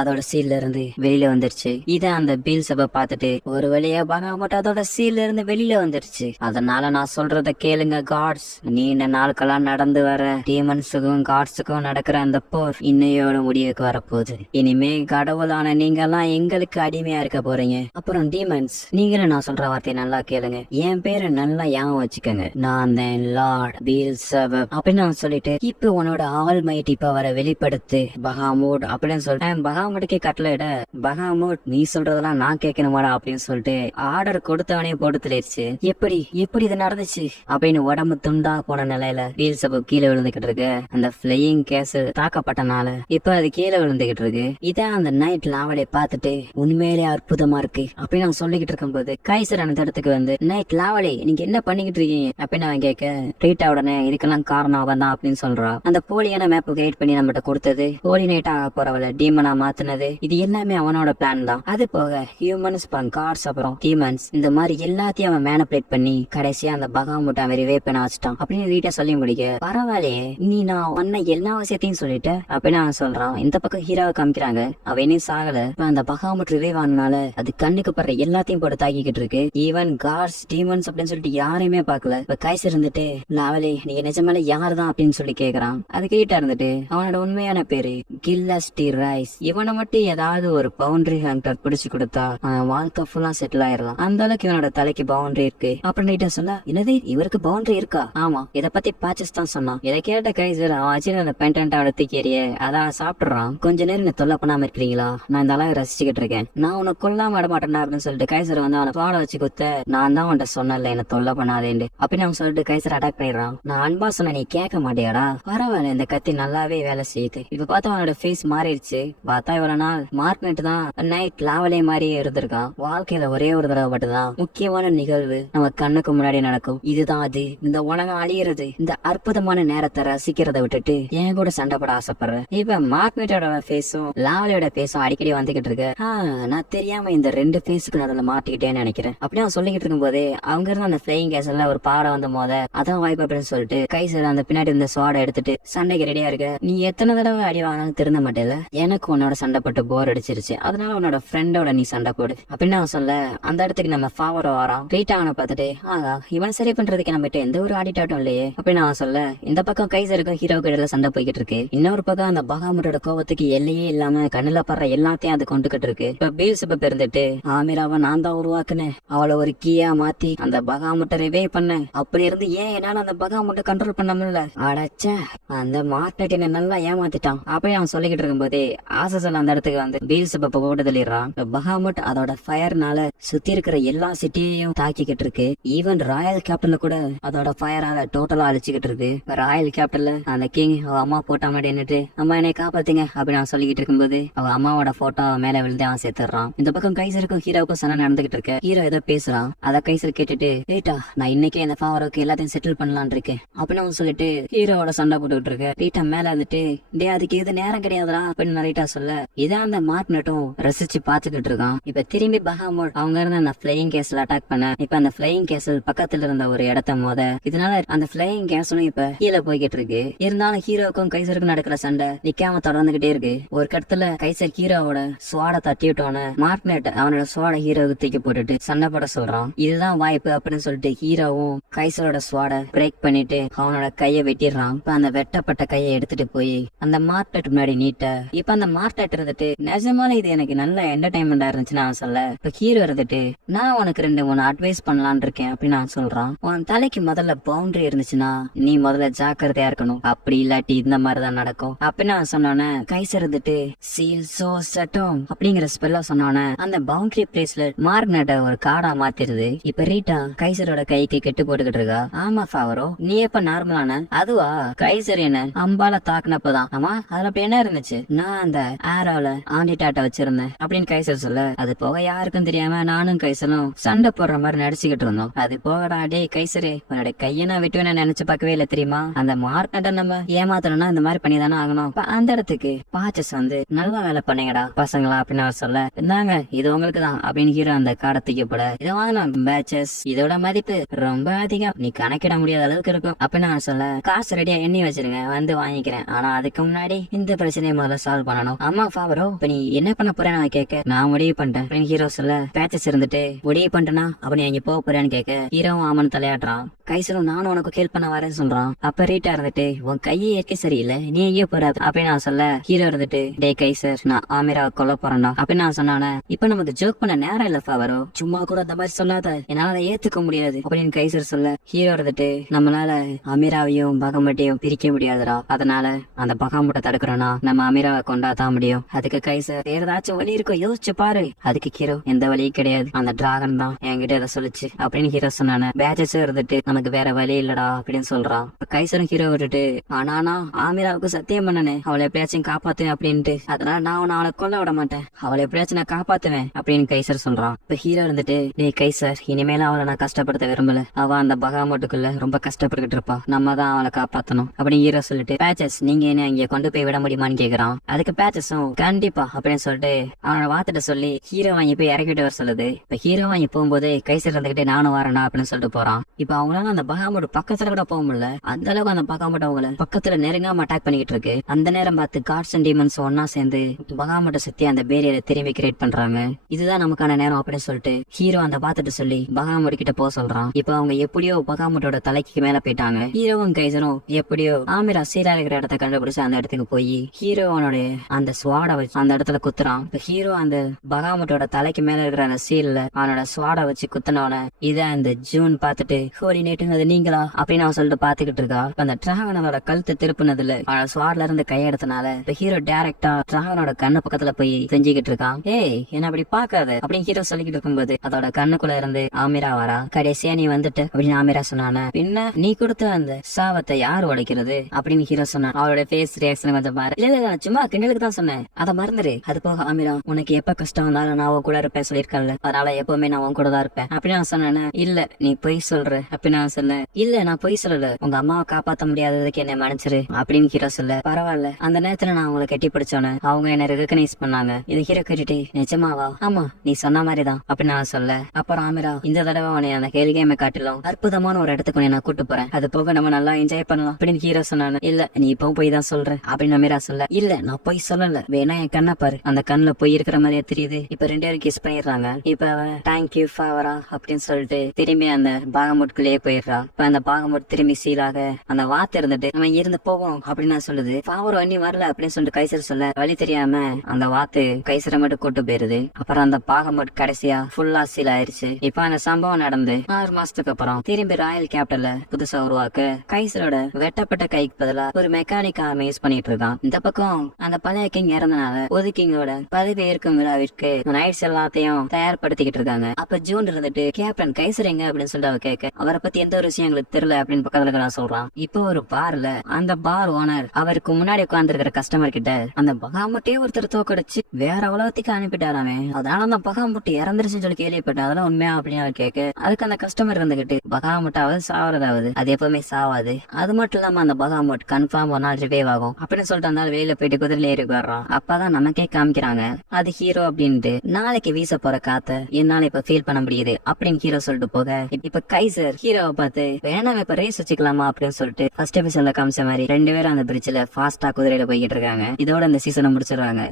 அதோட சீல்ல இருந்து வெளியில வந்துருச்சு. இத அந்த பீல்சப பார்த்துட்டு ஒரு வழியா பகாமோட் அதோட சீல்ல இருந்து வெளியில வந்துருச்சு. அதனால நான் சொல்றத கேளுங்க காட்ஸ். நீண்ட நாட்களா நடந்து வர டீமன்ஸுக்கும் காட்ஸுக்கும் நடக்கிற அந்த போர் இன்னையோட முடிவுக்கு வரப்போகுது. இனிமே கடவுளான நீங்க எல்லாம் எங்களுக்கு அடிமையா இருக்க போறீங்க. அப்புறம் டீமன்ஸ், நீங்களும் நான் சொல்ற வார்த்தையை நல்லா கேளுங்க. என் பேரை நல்லா ஞாபகம் வச்சுக்கோங்க. நான் தான் லார்ட் பீல்செபப் அப்படின்னு நான் சொல்லிட்டு, இப்ப உன்னோட ஆல் மைட்டி பவரை வெளிப்படுத்து பகாமோட் அப்படின்னு சொல்லிட்டேன். பகாமோட்டுக்கே கட்டளையிட, பகாமோட் நீ சொல்றதெல்லாம் நான் கேட்கணுமாடா அப்படின்னு சொல்லிட்டு ஆர்டர் கொடுத்தவனே போட்டு தெளிச்சு, எப்படி எப்படி இது நடந்துச்சு அப்படின்னு உடம்பு துண்டா போன நிலையில பீல்செபப் கீழே விழுந்துகிட்டு இருக்கு. அந்த பிளையிங் கேசல் தாக்கப்பட்டனால இப்ப அது கீழே விழுந்துகிட்டு இருக்கு. இதான் அந்த நைட் லாவலை பார்த்துட்டு உண்மையிலே அற்புதமா இருக்கு அப்படின்னு நான் சொல்லிக்கிட்டு இருக்கும்போது கைசர் அந்த இடத்துக்கு வந்து, நைட் லாவலி நீங்க என்ன பண்ணிக்கிட்டு இருக்கீங்க அப்படின்னு அவன் கேட்க, ரீட்டா உடனே இதுக்கெல்லாம் காரணம் அவன் தான் அப்படின்னு சொல்றா. அந்த போலியான மேப் கைட் பண்ணி நம்மகிட்ட கொடுத்தது, போலி நைட்டா போறவளை டீமனா மாத்தினது, இது எல்லாமே அவனோட பிளான் தான். அது போக ஹியூமன்ஸ் கார்ட்ஸ் அப்புறம் டீமன்ஸ் இந்த மாதிரி எல்லாத்தையும் அவன் மேனிபுலேட் பண்ணி கடைசியா அந்த பகாமுட்டை அவன் ரிவைவ் பண்ண வச்சுட்டான் அப்படின்னு ரீட்டா சொல்லி முடிக்க, பரவாயில்லையே நீ நான் ஒன்ன எல்லா விஷயத்தையும் சொல்லிட்ட அப்படின்னு அவன் சொல்றான். இந்த பக்கம் ஹீரோவை காமிக்கிறாங்க, அவ இன்னும் சாகல. அந்த பகாமுட் ரிவைவ் ஆனால அது கண்ணுக்கு படுற எல்லாத்தையும் போட்டு தாக்கிக்கிட்டு இருக்கு. ஈவன் கார்ட்ஸ் டீமன்ஸ் அப்படின்னு சொல்லிட்டு யாரையுமே பாக்கல. இப்ப கைசர் இருந்துட்டு, லாவலி நீங்க நிஜமால யாருதான் அப்படின்னு சொல்லி கேக்குறான். அது கிட்ட இருந்துட்டு, அவனோட உண்மையான பேரு கில்லஸ்டி ரைஸ். இவனை மட்டும் ஏதாவது ஒரு பவுண்டரி ஹண்டர் பிடிச்சு கொடுத்தா அவன் வாழ்க்கை ஃபுல்லா செட்டில் ஆயிடலாம். அந்த அளவுக்கு இவனோட தலைக்கு பவுண்டரி இருக்கு அப்படின்னு சொன்னா, என்னது இவருக்கு பவுண்டரி இருக்கா? ஆமா, இத பத்தி பாச்சஸ் தான் சொன்னான். இதை கேட்ட கைசர் அவன் வச்சு அந்த பென்டென்ட் அவனை தூக்கிறிய அதான் சாப்பிடுறான். கொஞ்ச நேரம் நீ தொல்லை பண்ணாம இருக்கிறீங்களா? நான் இந்த அளவு ரசிச்சுக்கிட்டு இருக்கேன். நான் உனக்கு கொல்லாம விட மாட்டேன் அப்படின்னு சொல்லிட்டு கைசர் வந்து அவனை பாட வச்சு குத்த, நான் தான் உன்ட்ட சொன்னல என்ன தொல்லை பண்ணாதேன்னு அப்படின்னு அவன் சொல்லிட்டு கைசர் அட்டாக் பண்ணிடுறான். நான் அன்பா சொன்ன நீ கேட்க மாட்டியாடா? பரவாயில்ல, இந்த கத்தி நல்லாவே வேலை செய்யுது. இப்ப பார்த்தா அவனோட ஃபேஸ் மாறிடுச்சு. பார்த்தா இவ்வளவு நாள் மார்க்னெட் தான் நைட் லாவலே மாதிரியே இருந்திருக்கான். வாழ்க்கையில ஒரே ஒரு தடவை மட்டும்தான் முக்கியமான நிகழ்வு நம்ம கண்ணுக்கு முன்னாடி நடக்கும். இதுதான் அது. இந்த உலகம் அழியிறது, இந்த அற்புதமான நேரத்தை ரசிக்கிறத விட்டுட்டு என் கூட சண்டை போட ஆசைப்படுற. இப்ப மார்க்னெட்டோட ஃபேஸும் லாவலியோட ஃபேஸும் அடிக்கடி வந்துகிட்டு இருக்கு. நான் தெரியாம இந்த ரெண்டு ஃபேஸுக்கு நடுவில் மாட்டிக்கிட்டேன்னு நினைக்கிறேன் அப்படி அவன் சொல்லிக்கிட்டு இருக்கும் போதே அவங்க இருந்து அந்த பிளையிங் கேஸ்ல ஒரு பாடம் வந்த போத அதான் வாய்ப்பு அப்படின்னு சொல்லிட்டு கைசர் அந்த பின்னாடி இருந்த ஸ்வாட எடுத்துட்டு சண்டைக்கு ரெடியா இருக்க. நீ எத்தனை தடவை அடி வாங்கினாலும் திருந்த மாட்டேல, எனக்கு உன்னோட சண்டை போட்டு போர் அடிச்சிருச்சு, அதனால உன்னோட ஃப்ரெண்டோட நீ சண்டை போடு அப்படின்னு அவன் சொல்ல, அந்த இடத்துக்கு நம்ம ஃபாவரோ வரான். ரீட்டா அவனை பார்த்துட்டு, இவன் சரி பண்றதுக்கு நம்ம எந்த ஒரு ஆடிட்டாட்டும் இல்லையே அப்படின்னு அவன் சொல்ல, இந்த பக்கம் கைசருக்கும் ஹீரோக்கு இடையில சண்டை போய்கிட்டு இருக்கு. இன்னொரு பக்கம் அந்த பகாமுட்டோட கோவத்துக்கு எல்லையே இல்லாம கண்ணுல படுற எல்லாத்தையும் அது கொண்டுகிட்டு இருக்கு. இப்ப பீல்செபப் இருந்துட்டு, ஆமிராவை நான் தான் உருவாக்குனேன், அவளை ஒரு கீயா மாத்தி அந்த பகாமுட்டை ரிவைவ் பண்ண, அப்படி இருந்து ஏன் என்னால அந்த பகாமுட்டை கண்ட்ரோல் பண்ண முடியல, அடச்ச அந்த மார்க்னெட் என்ன நல்லா ஏமாத்திட்டான் அப்படி அவன் சொல்லிக்கிட்டு இருக்கும் போதே ஆசசல் அந்த இடத்துக்கு வந்து பீல்செபப்ப போட்டு தள்ளிடுறான். பகாமுட் அதோட ஃபயர்னால சுத்தி இருக்கிற எல்லா சிட்டியையும் தாக்கிக்கிட்டு இருக்கு. ஈவன் ராயல் கேப்டன்ல கூட அதோட ஃபயரால டோட்டலா அழிச்சுக்கிட்டு இருக்கு. ராயல் கேப்டன்ல அந்த கிங் அவ அம்மா போட்டா மாதிரி நின்னுட்டு, அம்மா என்னை காப்பாத்தீங்க அப்படின்னு அவன் சொல்லிக்கிட்டு இருக்கும்போது அவ அம்மாவோட போட்டோ மேல விழுந்து அவன் சேர்த்துறான். இந்த பக்கம் கைசருக்கும் ஹீரோவுக்கும் சண்டை நடந்துகிட்டு இருக்க. ஹீரோ ஏதோ பேசுறான், அத கைசர் கேட்டுட்டு, ரீட்டா நான் இன்னைக்கே இந்த ஃபாவருக்கு எல்லாத்தையும் செட்டில் பண்ணலான் இருக்கேன் அப்படின்னு அவன் சொல்லிட்டு ஹீரோவோட சண்டை போட்டுக்கிட்டு இருக்க. ரீட்டா மேல வந்துட்டு, டே அதுக்கு எது நேரம் கிடையாதுடா அப்படின்னு ரீட்டா சொல்ல, இதான் அந்த மார்க்னெட்டும் ரசிச்சு பாத்துக்கிட்டு இருக்கான். இப்ப திரும்பி பகாமோட் அவங்க இருந்த அந்த பிளையிங் கேஸ்ல அட்டாக் பண்ண, இப்ப அந்த பிளையிங் கேசல் பக்கத்துல இருந்த ஒரு இடத்த மோத, இதனால அந்த பிளையிங் கேசலும் இப்ப கீழே போய்கிட்டு இருக்கு. இருந்தாலும் ஹீரோவுக்கும் கைசருக்கும் நடக்கிற சண்டை நிக்காம தொடர்ந்துகிட்டே இருக்கு. ஒரு கடத்துல கைசர் ஹீரோவோட ஸ்வாட தட்டி விட்டோன்னு மார்க்னெட் அவனோட ஸ்வாட ஹீரோவுக்கு தூக்கி போட்டுட்டு சண்டை போட சொல்றான். இதுதான் வாய்ப்பு அப்படின்னு சொல்லிட்டு ஹீரோவும் கைசரோட ஸ்வாட பிரேக் பண்ணிட்டு அவனோட கைய வெட்டிடுறான். இப்ப அந்த வெட்டப்பட்ட கையை எடுத்துட்டு போய் அந்த மார்க்னெட் முன்னாடி நீட்ட, இப்ப அந்த மார்க்னெட் இருந்துட்டு, நிஜமால இது எனக்கு நல்ல என்டர்டைன்மெண்டா இருந்துச்சுன்னு அவன் சொல்ல, இப்ப ஹீரோ இருந்துட்டு, நான் உனக்கு 2-3 அட்வைஸ் பண்ணலான் இருக்கேன் அப்படின்னு நான் சொல்றான். உன் தலைக்கு முதல்ல பவுண்டரி இருந்துச்சுன்னா நீ முதல்ல ஜாக்கிரதையா இருக்கணும், அப்படி இல்லாட்டி இந்த மாதிரிதான் நடக்கும் அப்படின்னு அவன் சொன்னோன்னே கைசர் இருந்துட்டு, சீல் சோ சட்டம் அப்படிங்கிற ஸ்பெல்ல சொன்னோன்னே அந்த பவுண்டரி பிளேஸ்ல மார்க்னெட்ட ஒரு காடா மாத்திருது. இப்ப ரீட்டா கைசரோட கைக்கு கெட்டு போட்டுக்கிட்டு இருக்கா. ஆமா ஃபாவரோ, நீ எப்ப நார்மலான? அதுவா, கைசர் என்ன அம்பால தாக்குனப்பதான். ஆமா, அதுல அப்ப என்ன இருந்துச்சு? நான் அந்த ஆரோல ஆண்டிடாட்ட வச்சிருந்தேன் அப்படின்னு கைசர் சொல்ல, அது போக யாருக்கும் தெரியாம நானும் கைசரும் சண்டை போடுற மாதிரி நடிச்சுக்கிட்டு இருந்தோம். அது போகடா டே கைசரே, உன்னோட கைய நான் விட்டுவேன் நினைச்சு பார்க்கவே இல்ல தெரியுமா? அந்த மார்க்னெட்ட நம்ம ஏமாத்தணும்னா இந்த மாதிரி பண்ணிதானே ஆகணும். அந்த இடத்துக்கு பாச்சஸ் வந்து நல்லா வேலை பண்ணீங்கடா பசங்களா அப்படின்னு அவர் சொல்ல, இருந்தாங்க இது உங்களுக்கு தான் அப்படின்னு ஹீரோ அந்த காடை தூக்கப்பட, இதை வாங்கலாம் பேச்சஸ், இதோட மதிப்பு ரொம்ப அதிகம், நீ கணக்கிட முடியாத அளவுக்கு இருக்கும் அப்படின்னு நான் சொல்ல, காசு ரெடியா எண்ணி வச்சிருங்க வந்து வாங்கிக்கிறேன், ஆனா அதுக்கு முன்னாடி இந்த பிரச்சனையை முதல்ல சால்வ் பண்ணணும். அம்மா அப்புறம் ஃபாவரோ இப்ப நீ என்ன பண்ண போறேன்னு நான் கேட்க நான் முடிவு பண்ணிட்டேன் ஹீரோ சொல்ல பேச்சஸ் இருந்துட்டு முடிவு பண்ணிட்டேனா அப்ப நீ அங்க போக போறேன்னு கேட்க ஹீரோவும் ஆமன் தலையாடுறான். கைசரும் நானும் உனக்கு ஹெல்ப் பண்ண வரேன்னு சொல்றான். அப்ப ரீட்டா இருந்துட்டு உன் கையை ஏற்க சரியில்லை நீ எங்கேயோ போறாது அப்படின்னு நான் சொல்ல ஹீரோ இருந்துட்டு டே கைசர் நான் ஆமிராவை கொல்ல போறேன்டா அப்படின்னு நான் சொன்னானே இப்ப நமக்கு ஜோக் பண்ண நேரம் இல்ல ஃபாவரோ சும்மா கூட அந்த மாதிரி சொல்லாத என்னால அதை ஏத்துக்க முடியாது அப்படின்னு கைசர் சொல்ல ஹீரோ இருந்துட்டு நம்மளால அமீராவையும் பகமட்டையும் பிரிக்க முடியாதுடா அதனால அந்த பகாமட்டை தடுக்கிறோம்னா நம்ம அமீராவை கொண்டாதான் முடியும் அதுக்கு கைசர் வேற ஏதாச்சும் வழி இருக்கும் யோசிச்சு பாரு அதுக்கு ஹீரோ எந்த வழியும் கிடையாது அந்த டிராகன் தான் என்கிட்ட அதை சொல்லுச்சு அப்படின்னு ஹீரோ சொன்னானே பேச்சஸும் இருந்துட்டு நமக்கு வேற வழி இல்லடா அப்படின்னு சொல்றான். கைசரும் ஹீரோ விட்டுட்டு ஆனா ஆமிராவுக்கு சத்தியம் பண்ணனே அவளை எப்படியாச்சும் காப்பாத்துவேன் அப்படின்ட்டு அதனால நான் அவளை கொல்ல விட மாட்டேன் அவளை எப்படியாச்சும் நான் காப்பாத்துவேன் அப்படின்னு கைசர் சொல்றான். இப்ப ஹீரோ இருந்துட்டு டே கைசர் இனிமேல அவளை நான் கஷ்டப்படுத்த விரும்பல அவ அந்த பகாமட்டுக்குள்ள ரொம்ப கஷ்டப்பட்டுக்கிட்டு இருப்பா நம்ம தான் அவளை காப்பாத்தணும் அப்படின்னு ஹீரோ சொல்லிட்டு பேச்சஸ் நீங்க என்ன இங்க கொண்டு போய் விட முடியுமான்னு கேக்குறான். அதுக்கு பேச்சஸும் கண்டிப்பா அப்படின்னு சொல்லிட்டு அவனோட வார்த்தை சொல்லி ஹீரோ வாங்கி போய் இறக்கிட்டு வர சொல்லுது. இப்ப ஹீரோ வாங்கி போகும்போது கைசர் இருந்துகிட்டே நானும் வரேனா அப்படின்னு சொல்லிட்டு போறான். இப்ப அவங்களால அந்த பகாமட்டு பக்கத்துல கூட போக முடியல அந்த அளவுக்கு அந்த பகாமட்டு அவங்கள பக்கத்துல நெருங்காம அட்டாக் பண்ணிக்கிட்டு இருக்கு. அந்த நேரம் பார்த்து காட்ஸ் அண்ட் டீமன்ஸ் ஒன்னா சேர்ந்து பகாமட்டை சுத்தி அந்த பேரியரை திரும்பி கிரியேட் பண்றாங்க. இதுதான் நமக்கான நேரம் அப்படின்னு சொல்லிட்டு ஹீரோ அந்த பாத்துட்டு சொல்லி பகாமட்டு கிட்ட போக சொல்றான். இப்ப அவங்க எப்படியோ பகாமட்டோட தலைக்கு மேல போயிட்டாங்க. ஹீரோவும் கைசரும் எப்படியோ ஆமிரா சீரா இருக்கிற இடத்த கண்டுபிடிச்சு அந்த இடத்துக்கு போய் ஹீரோவனோட அந்த ஸ்வாட வச்சு அந்த இடத்துல குத்துறான். ஹீரோ அந்த பகாமட்டோட தலைக்கு மேல இருக்கிற அந்த சீல்ல அவனோட ஸ்வாட வச்சு குத்துனவன இத அந்த ஜூன் பாத்துட்டு ஹோலி நேட்டுங்கிறது நீங்களா அப்படின்னு அவன் சொல்லிட்டு பாத்துக்கிட்டு இருக்கா. அந்த டிராகனோட கழுத்தை திருப்பினதுல அவனோட ஸ்வாட்ல இருந்து கையெடுத்தனால இப்ப ஹீரோ டைரக்டா டிராகனோட கண்ணு பக்கத்துல போய் செஞ்சுக்கிட்டு இருக்கான். ஏய் என்ன அப்படி பாக்காத அப்படின்னு ஹீரோ சொல்லிக்கிட்டு இருக்கும்போது அதோட கண்ணுக்குள்ள இருந்து ஆமிரா வரா. கடைசியா நீ வந்துட்டு அப்படின்னு ஆமிரா சொன்னான. பின்ன நீ கொடுத்த அந்த சாவத்தை யாரு உடைக்கிறது அப்படின்னு ஹீரோ சொன்னான். அவளோட ஃபேஸ் ரியாக்ஷன் கொஞ்சம் பாரு. இல்ல இல்ல சும்மா கிண்டலுக்கு தான் சொன்னேன் அதை மறந்துரு. அது போக ஆமிரா உனக்கு எப்ப கஷ்டம் வந்தாலும் நான் உன் கூட இருப்பேன் சொல்லியிருக்கேன்ல அதனால எப்பவுமே நான் உன் கூட தான் இருப்பேன் அப்படின்னு நான் சொன்னேன். இல்ல நீ பொய் சொல்ற அப்படின்னு நான் சொன்னேன். இல்ல நான் பொய் சொல்லல உங்க அம்மாவை காப்பாத்த முடியாததுக்கு என்ன மன்னிச்சிரு அப்படின்னு ஹீரோ சொல்ல பரவாயில்ல அந்த நேரத்துல நான் அவங்களை கட்டி பிடிச்சோன்னு அவங்க என்ன ரெகனைஸ் பண்ணாங்க. இது ஹீரோ கேட்டுட்டு நிஜமாவா ஆமா நீ சொன்ன மாதிரிதான் அப்படின்னு நான் சொல்ல அப்புறம் ஆமிரா இந்த தடவை உன்னை அந்த கேள்வி கேமை காட்டிலும் அற்புதமான ஒரு இடத்துக்கு உன்னை நான் கூட்டு போறேன் அது போக நம்ம நல்லா என்ஜாய் பண்ணலாம் அப்படின்னு ஹீரோ சொன்னானு. இல்ல நீ இப்போ போய் தான் சொல்ற அப்படின்னு அமீரா சொல்ல இல்ல நான் போய் சொல்லல வேணா என் கண்ணை பாரு அந்த கண்ணுல போய் இருக்கிற மாதிரியே தெரியுது. இப்ப 2 பேரும் கிஸ் பண்ணிடுறாங்க. இப்ப தேங்க்யூ ஃபாவரா அப்படின்னு சொல்லிட்டு திரும்பி அந்த பாகமுட்குள்ளேயே போயிடுறா. இப்ப அந்த பாகமுட் திரும்பி சீலாக அந்த வார்த்தை இருந்துட்டு நம்ம இருந்து போவோம் அப்படின்னு நான் சொல்லுது. ஃபாவரோ அண்ணி வரல அப்படின்னு சொல்லிட்டு கைசர் சொல்ல வழி தெரியாம அந்த வாத்து கைசரை மட்டும் கூட்டு போயிருது. அப்புறம் அந்த பாகமுட் கடைசியா ஃபுல்லா சீல் ஆயிருச்சு. இப்ப அந்த சம்பவம் நடந்து 6 மாசத்துக்கு அப்புறம் திரும்பி ராயல் கேபிட்டல புதுசா உருவாக்க கைசரோட வெட்டப்பட்ட கைக்கு பதிலா ஒரு மெக்கானிக் ஆர்மி யூஸ் பண்ணிட்டு இருக்கான். இந்த பக்கம் அந்த பழைய கிங் இறந்தனால புது கிங்கோட பதவி ஏற்கும் விழாவிற்கு நைட்ஸ் எல்லாத்தையும் தயார்படுத்திக்கிட்டு இருக்காங்க. அப்ப ஜூன் இருந்துட்டு கேப்டன் கைசர் எங்க அப்படின்னு சொல்லிட்டு அவ கேட்க அவரை பத்தி எந்த ஒரு விஷயம் எங்களுக்கு தெரியல அப்படின்னு பக்கத்துல நான் சொல்றான். இப்போ ஒரு பார்ல அந்த பார் ஓனர் அவருக்கு முன்னாடி உட்கார்ந்து இருக்கிற கஸ்டமர் கிட்ட அந்த பகாமுட்டே ஒருத்தர் தோக்கடிச்சு வேற உலகத்துக்கு அனுப்பிட்டாராமே அதனால அந்த பகாமுட்டு இறந்துருச்சுன்னு சொல்லி கேள்விப்பட்டேன் அதெல்லாம் உண்மையா அப்படின்னு அவர் கேட்க அதுக்கு அந்த கஸ்டமர் இருந்துகிட்டு பகாமுட்டாவது சாவறதாவது அது எப்பவுமே சாவாது அது மட்டும் இல்லாம அந்த பகாமுட் கன்ஃபார்ம் ஒரு நாள் ரிவைவ் ஆகும் அப்படின்னு சொல்லிட்டு அந்த வெளியில போயிட்டு குதிரையில ஏறி வர்றான். அப்பதான் நமக்கே காமிக்கிறாங்க அது ஹீரோ அப்படின்ட்டு. நாளைக்கு வீச போற காத்த என்னால இப்ப ஃபீல் பண்ண முடியுது அப்படின்னு ஹீரோ சொல்லிட்டு போக இப்ப கைசர் ஹீரோவை பார்த்து வேணாம் இப்ப ரேஸ் வச்சுக்கலாமா அப்படின்னு சொல்லிட்டு ஃபர்ஸ்ட் எபிசோட்ல காமிச்ச மாதிரி 2 பேரும் அந்த பிரிட்ஜ்ல ஃபாஸ்டா குதிரையில போய்கிட்டு இருக்காங்க. இதோட இந்த சீசனை முடிச்சிடுறாங்க.